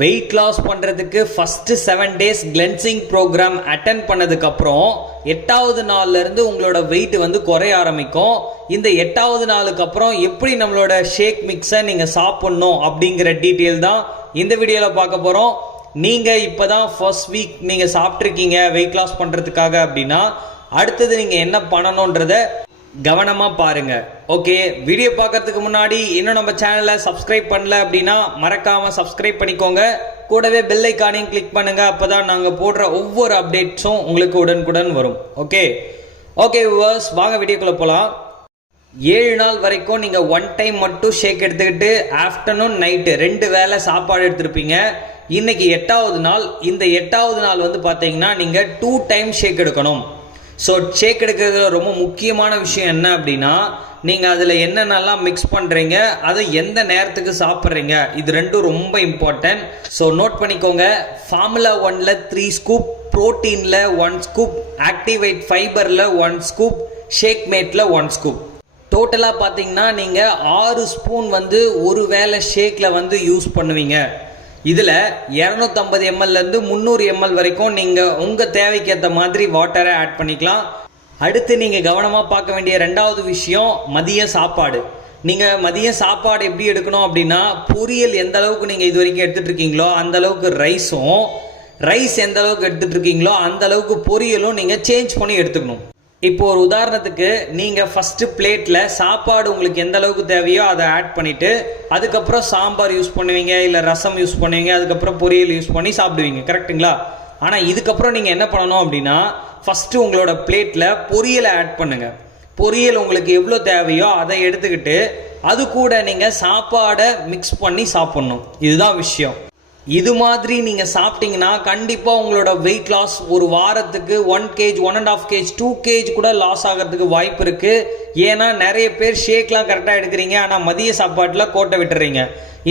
Wait loss பண்ணுறதுக்கு first 7 days cleansing program attend பண்ணதுக்கப்புறம் 8வது நாள்லேருந்து உங்களோட வெயிட் வந்து குறைய ஆரம்பிக்கும். இந்த 8வது நாளுக்கு அப்புறம் எப்படி நம்மளோட ஷேக் மிக்ஸை நீங்கள் சாப்பிட்ணும் அப்படிங்கிற டீட்டெயில் தான் இந்த வீடியோவில் பார்க்க போகிறோம். நீங்கள் இப்போ தான் ஃபர்ஸ்ட் வீக் நீங்கள் சாப்பிட்ருக்கீங்க வெயிட் லாஸ் பண்ணுறதுக்காக அப்படின்னா அடுத்தது நீங்கள் என்ன பண்ணணுன்றத கவனமாக பாருங்க. ஓகே, வீடியோ பார்க்கறதுக்கு முன்னாடி இன்னும் நம்ம சேனலை சப்ஸ்கிரைப் பண்ணல அப்படின்னா மறக்காமல் சப்ஸ்கிரைப் பண்ணிக்கோங்க. கூடவே பெல் ஐக்கானையும் கிளிக் பண்ணுங்க. அப்போதான் நாங்கள் போடுற ஒவ்வொரு அப்டேட்ஸும் உங்களுக்கு உடனுக்குடன் வரும். ஓகே வியூவர்ஸ், வாங்க வீடியோக்குள்ளே போகலாம். 7 நாள் வரைக்கும் நீங்கள் 1 டைம் மட்டும் ஷேக் எடுத்துக்கிட்டு ஆஃப்டர்நூன் நைட்டு 2 வேளை சாப்பாடு எடுத்துருப்பீங்க. இன்னைக்கு 8வது நாள். இந்த 8வது நாள் வந்து பார்த்தீங்கன்னா நீங்கள் 2 டைம் ஷேக் எடுக்கணும். ஸோ ஷேக் எடுக்கிறதுல ரொம்ப முக்கியமான விஷயம் என்ன அப்படின்னா நீங்கள் அதில் என்னென்னலாம் மிக்ஸ் பண்ணுறீங்க, அதை எந்த நேரத்துக்கு சாப்பிட்றீங்க, இது ரெண்டும் ரொம்ப இம்பார்ட்டன்ட். ஸோ நோட் பண்ணிக்கோங்க. ஃபார்முலா 1ல் 3 ஸ்கூப், ப்ரோட்டீனில் 1 ஸ்கூப், ஆக்டிவேட் ஃபைபரில் 1 ஸ்கூப், ஷேக் மேட்டில் 1 ஸ்கூப். டோட்டலாக பார்த்தீங்கன்னா நீங்கள் 6 ஸ்பூன் வந்து ஒரு வேளை ஷேக்கில் வந்து யூஸ் பண்ணுவீங்க. இதில் 250 ml 300 ml வரைக்கும் நீங்கள் உங்கள் தேவைக்கு ஏற்ற மாதிரி வாட்டரை ஆட் பண்ணிக்கலாம். அடுத்து நீங்கள் கவனமாக பார்க்க வேண்டிய 2வது விஷயம் மதிய சாப்பாடு. நீங்கள் மதிய சாப்பாடு எப்படி எடுக்கணும் அப்படின்னா பொரியல் எந்த அளவுக்கு நீங்கள் இது வரைக்கும் எடுத்துகிட்டு இருக்கீங்களோ அந்த அளவுக்கு ரைஸ் எந்த அளவுக்கு எடுத்துகிட்டு இருக்கீங்களோ அந்த அளவுக்கு பொரியலும் நீங்கள் சேஞ்ச் பண்ணி எடுத்துக்கணும். இப்போ ஒரு உதாரணத்துக்கு நீங்கள் ஃபஸ்ட்டு பிளேட்டில் சாப்பாடு உங்களுக்கு எந்த அளவுக்கு தேவையோ அதை ஆட் பண்ணிவிட்டு அதுக்கப்புறம் சாம்பார் யூஸ் பண்ணுவீங்க, இல்லை ரசம் யூஸ் பண்ணுவீங்க, அதுக்கப்புறம் பொரியல் யூஸ் பண்ணி சாப்பிடுவீங்க. கரெக்டுங்களா? ஆனால் இதுக்கப்புறம் நீங்கள் என்ன பண்ணணும் அப்படின்னா ஃபஸ்ட்டு உங்களோட பிளேட்டில் பொரியலை ஆட் பண்ணுங்கள். பொரியல் உங்களுக்கு எவ்வளோ தேவையோ அதை எடுத்துக்கிட்டு அது கூட நீங்கள் சாப்பாடை மிக்ஸ் பண்ணி சாப்பிட்ணும். இதுதான் விஷயம். இது மாதிரி நீங்கள் சாப்பிட்டீங்கன்னா கண்டிப்பாக உங்களோட வெயிட் லாஸ் ஒரு வாரத்துக்கு 1 kg, 1.5 kg, 2 kg கூட லாஸ் ஆகிறதுக்கு வாய்ப்பு இருக்குது. ஏன்னா நிறைய பேர் ஷேக்லாம் கரெக்டாக எடுக்கிறீங்க, ஆனால் மதிய சாப்பாட்டில் கோட்டை விட்டுறீங்க.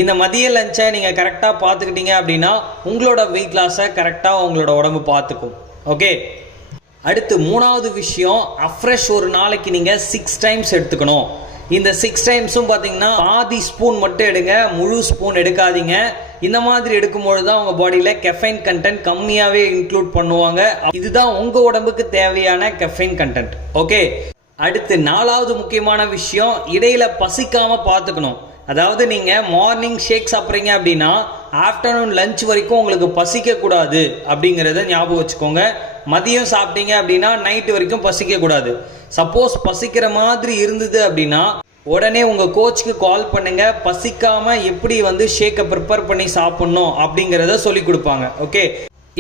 இந்த மதிய லஞ்சை நீங்கள் கரெக்டாக பார்த்துக்கிட்டீங்க அப்படின்னா உங்களோட வெயிட் லாஸை கரெக்டாக உங்களோட உடம்பு பார்த்துக்கும். ஓகே, அடுத்து 3வது விஷயம், அஃப்ரெஷ் ஒரு நாளைக்கு நீங்கள் 6 டைம்ஸ் எடுத்துக்கணும். இந்த 6 டைம்ஸும் பார்த்தீங்கன்னா பாதி ஸ்பூன் மட்டும் எடுங்க, முழு ஸ்பூன் எடுக்காதீங்க. இந்த மாதிரி எடுக்கும்பொழுது தான் உங்கள் பாடியில் கெஃபைன் கண்டென்ட் கம்மியாகவே இன்க்ளூட் பண்ணுவாங்க. இதுதான் உங்கள் உடம்புக்கு தேவையான கெஃபைன் கண்டென்ட். ஓகே, அடுத்து 4வது முக்கியமான விஷயம், இடையில பசிக்காமல் பார்த்துக்கணும். அதாவது நீங்கள் மார்னிங் ஷேக் சாப்பிட்றீங்க அப்படின்னா ஆஃப்டர்நூன் லஞ்ச் வரைக்கும் உங்களுக்கு பசிக்கக்கூடாது அப்படிங்கிறத ஞாபகம் வச்சுக்கோங்க. மதியம் சாப்பிட்டீங்க அப்படின்னா நைட்டு வரைக்கும் பசிக்கக்கூடாது. சப்போஸ் பசிக்கிற மாதிரி இருந்தது அப்படின்னா உடனே உங்கள் கோச்சுக்கு கால் பண்ணுங்க. பசிக்காமல் எப்படி வந்து ஷேக்கை ப்ரிப்பேர் பண்ணி சாப்பிட்ணும் அப்படிங்கிறத சொல்லி கொடுப்பாங்க. ஓகே,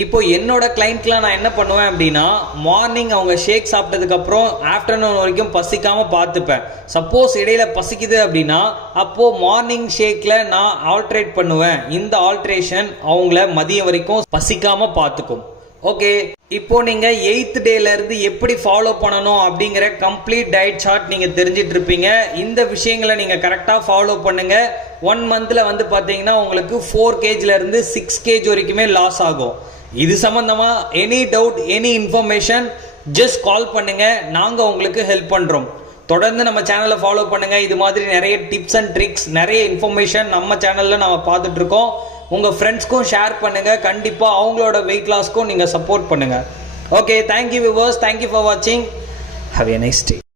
இப்போ என்னோட கிளைண்ட்லாம் நான் என்ன பண்ணுவேன் அப்படின்னா மார்னிங் அவங்க ஷேக் சாப்பிட்டதுக்கப்புறம் ஆஃப்டர்நூன் வரைக்கும் பசிக்காமல் பார்த்துப்பேன். சப்போஸ் இடையில பசிக்குது அப்படின்னா அப்போது மார்னிங் ஷேக்கில் நான் ஆல்ட்ரேட் பண்ணுவேன். இந்த ஆல்ட்ரேஷன் அவங்கள மதியம் வரைக்கும் பசிக்காமல் பார்த்துக்கும். ஓகே, இப்போ நீங்கள் 8th டேலேருந்து எப்படி ஃபாலோ பண்ணணும் அப்படிங்கிற கம்ப்ளீட் டயட் சார்ட் நீங்கள் தெரிஞ்சிட்டு இருப்பீங்க. இந்த விஷயங்களை நீங்கள் கரெக்டாக ஃபாலோ பண்ணுங்கள். 1 மந்தில் வந்து பார்த்தீங்கன்னா உங்களுக்கு 4 kgலேருந்து 6 kg வரைக்குமே லாஸ் ஆகும். இது சம்பந்தமாக any doubt, any information just call பண்ணுங்க, நாங்கள் உங்களுக்கு ஹெல்ப் பண்ணுறோம். தொடர்ந்து நம்ம சேனலை ஃபாலோ பண்ணுங்க. இது மாதிரி நிறைய டிப்ஸ் அண்ட் ட்ரிக்ஸ், நிறைய இன்ஃபர்மேஷன் நம்ம சேனலில் நம்ம பார்த்துட்டு இருக்கோம். உங்கள் ஃப்ரெண்ட்ஸ்க்கும் ஷேர் பண்ணுங்க. கண்டிப்பாக அவங்களோட வெயிட் லாஸ்க்கும் நீங்கள் சப்போர்ட் பண்ணுங்க. Okay, thank you viewers, thank you for வாட்சிங். Have a nice day.